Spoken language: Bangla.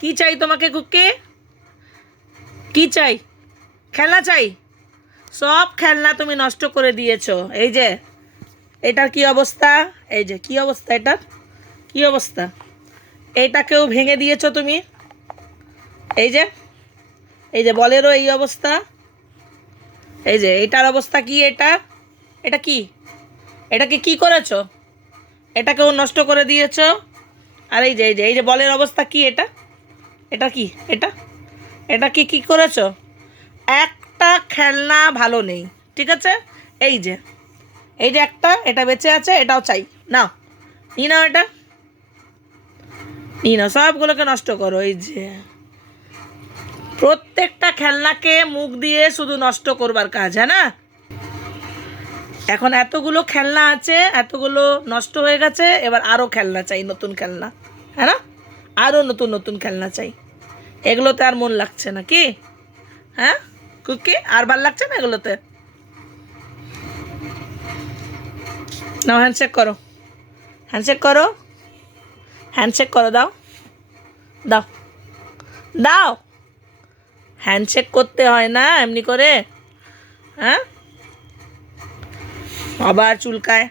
কি চাই তোমাকে কুকি? কি চাই? খেলনা চাই? সব খেলনা তুমি নষ্ট করে দিয়েছো। এই যে এটার কি অবস্থা, এই যে কি অবস্থা, এটার কি অবস্থা, এইটাকেও ভেঙে দিয়েছো তুমি। এই যে এই যে বলেরও এই অবস্থা। এই যে এটার অবস্থা কি, এটা এটা কি, এটাকে কি করেছো? এটাকেও নষ্ট করে দিয়েছো। আর এই যে এই যে এই যে বলের অবস্থা কি, এটা এটা কি, এটা এটা কি কি করেছো? একটা খেলনা ভালো নেই, ঠিক আছে? এই যে এই যে একটা, এটা বেঁচে আছে, এটাও চাই। নাও, নিয়ে নাও, এটা নিয়ে নাও, সবগুলোকে নষ্ট করো। এই যে প্রত্যেকটা খেলনাকে মুখ দিয়ে শুধু নষ্ট করবার কাজ, হ্যাঁ না? এখন এতগুলো খেলনা আছে, এতগুলো নষ্ট হয়ে গেছে, এবার আরও খেলনা চাই, নতুন খেলনা, হ্যাঁ না? আরও নতুন নতুন খেলনা চাই। এগুলোতে আর মন লাগছে না কি? হ্যাঁ কুকি, আর ভাল লাগছে না এগুলোতে? নাও, হ্যান্ডশেক করো, হ্যান্ডশেক করো, হ্যান্ডশেক করো, দাও দাও দাও। হ্যান্ডশেক করতে হয় না এমনি করে? হ্যাঁ, আবার চুলকায়।